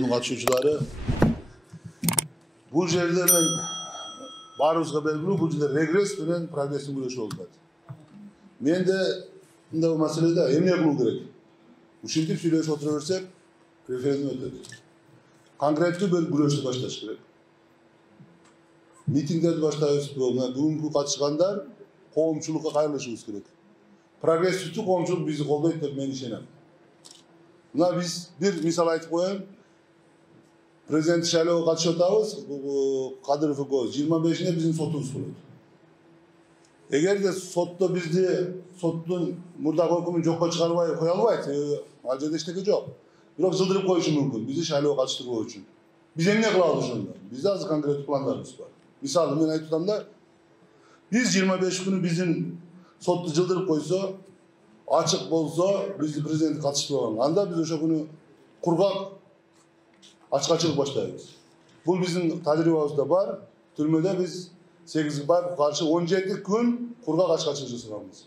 forumdun katılımcıları. Bu yerde ben barımızga belgili bu yerde regres bilen progresin güreşi oldu. Men de bu meselede emniyet kılуу gerek. Ушинтип сүйлөшүп отура берсек, референдум өтөт. Конкреттүү бир күрөштү башташ керек. Митингдерди баштайбыз, бүгүнкү катышкандар коомчулукка кайрылышыбыз керек. Прогрессивдүү коомчулук бизди колдойт деп мен ишенем. Мына биз бир мисал айтып коеюн. Президент шайлоого катышып атабыз, Кадыров экөөбүз 25-ине биздин сотубуз болот. Эгерде сотто бизди соттун мурдагы өкүмүн жокко чыгарбай кое албайт, ал жерде эчтеке жок. Бирок жылдырып коюшу мүмкүн, бизди шайлоого катыштырбоо үчүн. Биз эмне кылабыз ошондо? Бизде азыр конкреттүү пландарыбыз бар. Мисалы мен айтып атам да, биз 25 күнү биздин сотту жылдырып койсо, ачык болсо, бизди президент катыштырбаган. Анда биз ошо күнү кургак ачкачылык баштайбыз. Бул биздин тажрыйбабызда бар. Түрмөдө биз Сегизбаев каршы 17 күн кургак ачкачылык жасаганбыз.